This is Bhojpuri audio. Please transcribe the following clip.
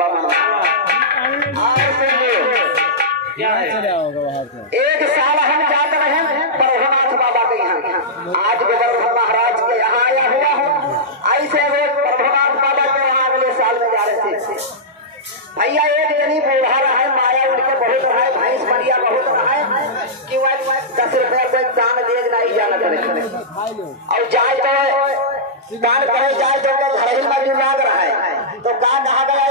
बाबा मना क्या है? एक साल हम जाते रहे प्रभुनाथ बाबा के यहाँ। आज गोवर्धन महाराज के यहाँ आया हुआ हूँ। ऐसे वो प्रभुनाथ बाबा के यहाँ अगले साल में जा रहे थे। भैया एक जनी बूढ़ा रहा है, माया उनके बहुत रहा है, भैंस बढ़िया बहुत रहा है कि वह 10 रुपया कोई दान दे नहीं जाना करे और जाए तो दान करे जाए तो घर ही में दिमाग रहा है तो का कहा गया